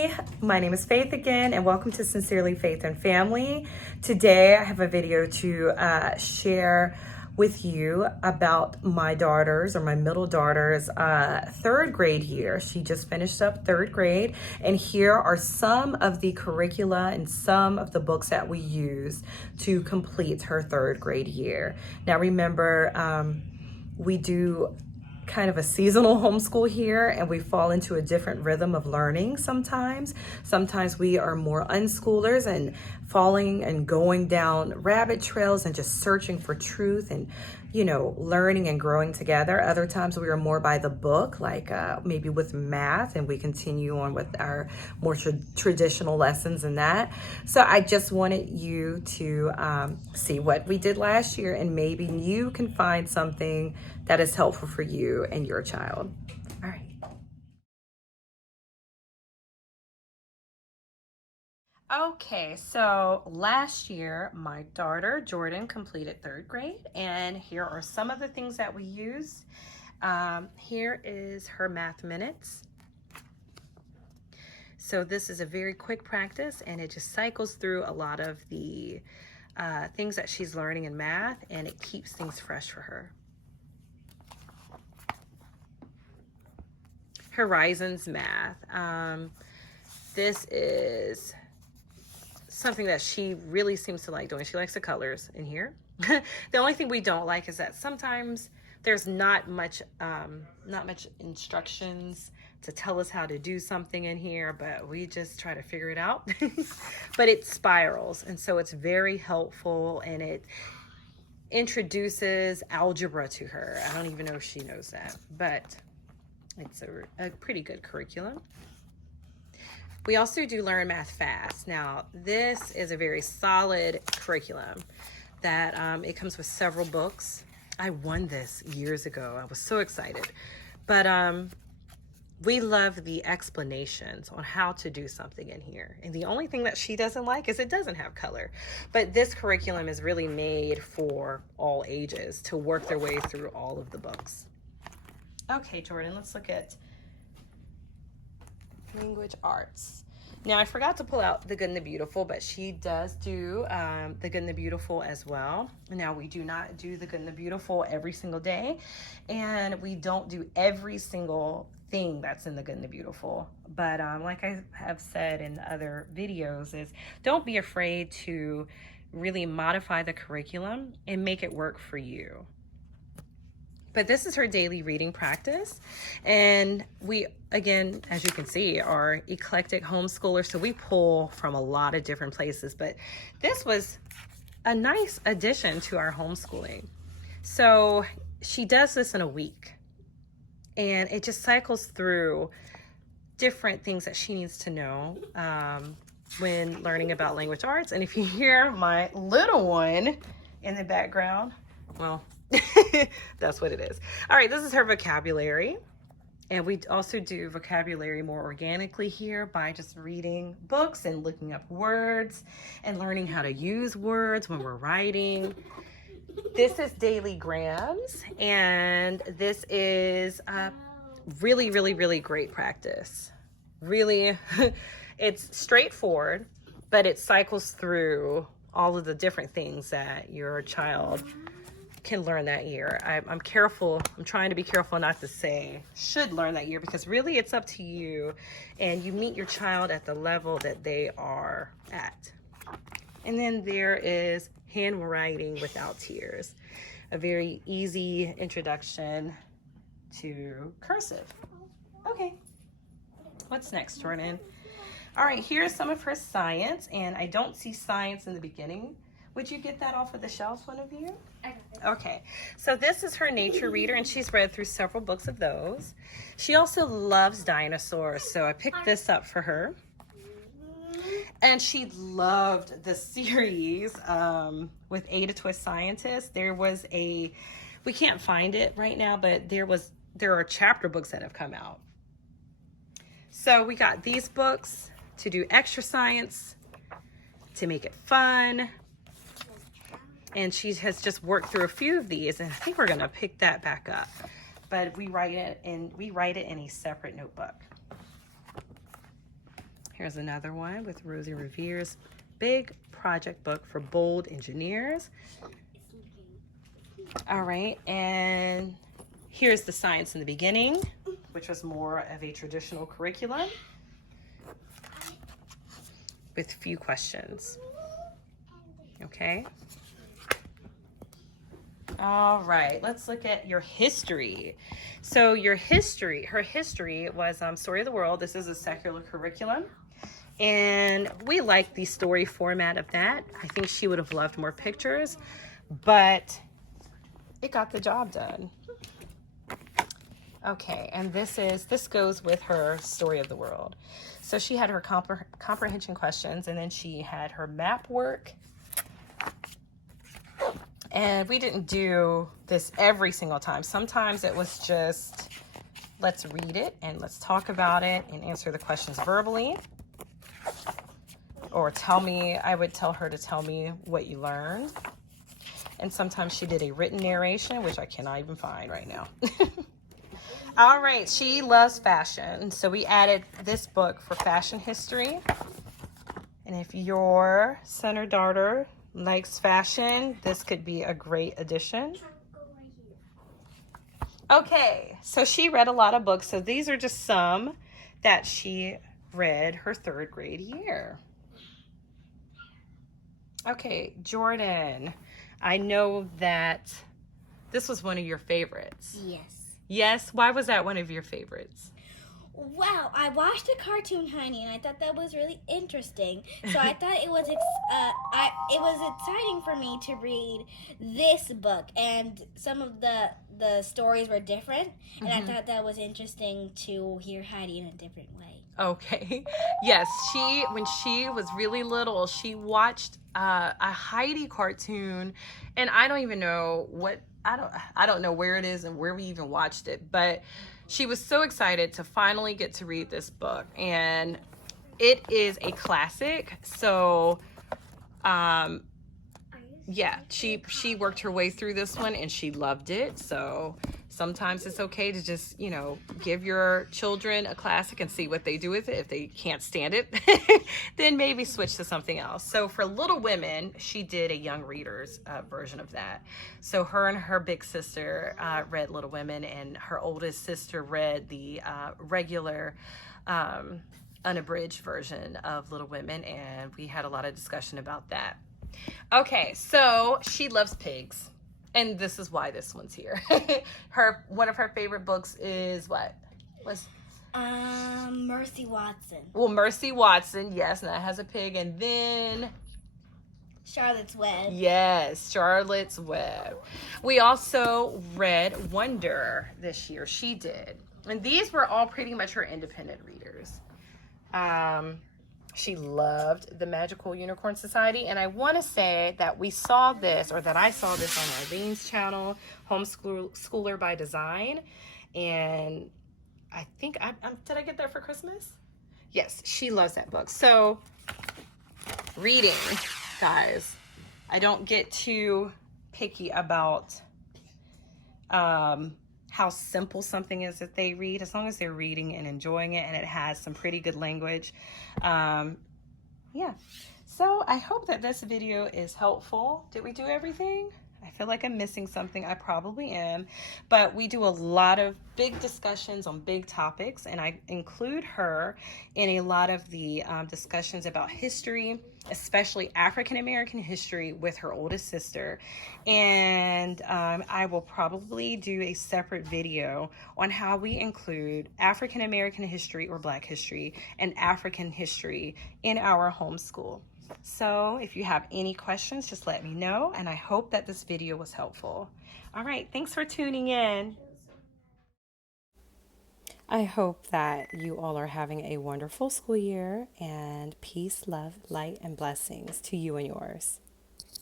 Hi, my name is Faith again, and welcome to Sincerely Faith and Family. Today I have a video to share with you about my daughter's, or my middle daughter's, third grade year. She just finished up third grade, and here are some of the curricula and some of the books that we use to complete her third grade year. Now remember, we do kind of a seasonal homeschool here, and we fall into a different rhythm of learning sometimes. Sometimes we are more unschoolers and falling and going down rabbit trails and just searching for truth and, you know, learning and growing together. Other times we are more by the book, like maybe with math, and we continue on with our more traditional lessons in that. So I just wanted you to see what we did last year, and maybe you can find something that is helpful for you and your child. All right. Okay, so last year, my daughter, Jordyn, completed third grade, and here are some of the things that we use. Here is her math minutes. So this is a very quick practice, and it just cycles through a lot of the things that she's learning in math, and it keeps things fresh for her. Horizons Math. This is something that she really seems to like doing. She likes the colors in here. The only thing we don't like is that sometimes there's not much instructions to tell us how to do something in here, but we just try to figure it out. But it spirals, and so it's very helpful, and it introduces algebra to her. I don't even know if she knows that, but it's a pretty good curriculum. We also do Learn Math Fast. Now, this is a very solid curriculum that it comes with several books. I won this years ago. I was so excited. But we love the explanations on how to do something in here. And the only thing that she doesn't like is it doesn't have color. But this curriculum is really made for all ages to work their way through all of the books. Okay, Jordyn, let's look at language arts. Now, I forgot to pull out The Good and the Beautiful, but she does do The Good and the Beautiful as well. Now, we do not do The Good and the Beautiful every single day, and we don't do every single thing that's in The Good and the Beautiful. But like I have said in other videos, is don't be afraid to really modify the curriculum and make it work for you. But this is her daily reading practice. And we, again, as you can see, are eclectic homeschoolers. So we pull from a lot of different places. But this was a nice addition to our homeschooling. So she does this in a week. And it just cycles through different things that she needs to know when learning about language arts. And if you hear my little one in the background, well, that's what it is. All right, this is her vocabulary. And we also do vocabulary more organically here by just reading books and looking up words and learning how to use words when we're writing. This is daily grams, and this is really, really, really great practice. Really, it's straightforward, but it cycles through all of the different things that your child can learn that year. I'm trying to be careful not to say should learn that year, because really it's up to you, and you meet your child at the level that they are at. And then there is Handwriting Without Tears, a very easy introduction to cursive. Okay, what's next, Jordyn? All right, here's some of her science, and I don't see science in the beginning. Would you get that off of the shelf, one of you? I got it. Okay, so this is her nature reader, and she's read through several books of those. She also loves dinosaurs, so I picked this up for her. And she loved the series with Ada Twist Scientist. There was we can't find it right now, but there are chapter books that have come out. So we got these books to do extra science, to make it fun. And she has just worked through a few of these, and I think we're gonna pick that back up. But we write it in a separate notebook. Here's another one with Rosie Revere's Big Project Book for Bold Engineers. All right, and here's The Science in the Beginning, which was more of a traditional curriculum with few questions. Okay. All right, let's look at your history. So her history was Story of the World. This is a secular curriculum. And we like the story format of that. I think she would have loved more pictures, but it got the job done. Okay, and this goes with her Story of the World. So she had her comprehension questions, and then she had her map work. And we didn't do this every single time. Sometimes it was just, let's read it and let's talk about it and answer the questions verbally. Or I would tell her to tell me what you learned. And sometimes she did a written narration, which I cannot even find right now. All right, she loves fashion. So we added this book for fashion history. And if your son or daughter likes fashion, this could be a great addition. Okay, so she read a lot of books. So these are just some that she read her 3rd grade year. Okay, Jordyn, I know that this was one of your favorites. Yes. Yes? Why was that one of your favorites? Well, I watched a cartoon, honey, and I thought that was really interesting. So I thought it was exciting for me to read this book, and some of the stories were different, and I thought that was interesting to hear Heidi in a different way. Okay. Yes, when she was really little, she watched a Heidi cartoon, and I don't even know I don't know where it is and where we even watched it, but she was so excited to finally get to read this book, and it is a classic. So, yeah, she worked her way through this one and she loved it. So sometimes it's okay to just, give your children a classic and see what they do with it. If they can't stand it, then maybe switch to something else. So for Little Women, she did a young readers version of that. So her and her big sister read Little Women, and her oldest sister read the regular unabridged version of Little Women, and we had a lot of discussion about that. Okay, so she loves pigs, and this is why this one's here. One of her favorite books is what? Mercy Watson. Well, Mercy Watson, yes, and that has a pig, and then Charlotte's Web. Yes, Charlotte's Web. We also read Wonder this year. She did, and these were all pretty much her independent readers. She loved the Magical Unicorn Society, and I want to say that I saw this on Arlene's channel, Homeschooler by Design, and I think did I get that for Christmas? Yes, she loves that book. So reading, guys, I don't get too picky about how simple something is that they read, as long as they're reading and enjoying it and it has some pretty good language. Yeah, so I hope that this video is helpful. Did we do everything? I feel like I'm missing something. I probably am, but we do a lot of big discussions on big topics, and I include her in a lot of the discussions about history, especially African American history, with her oldest sister. And I will probably do a separate video on how we include African American history or Black history and African history in our homeschool. So if you have any questions, just let me know, and I hope that this video was helpful. All right, thanks for tuning in. I hope that you all are having a wonderful school year, and peace, love, light, and blessings to you and yours.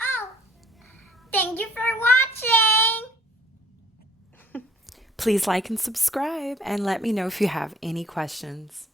Oh, thank you for watching. Please like and subscribe, and let me know if you have any questions.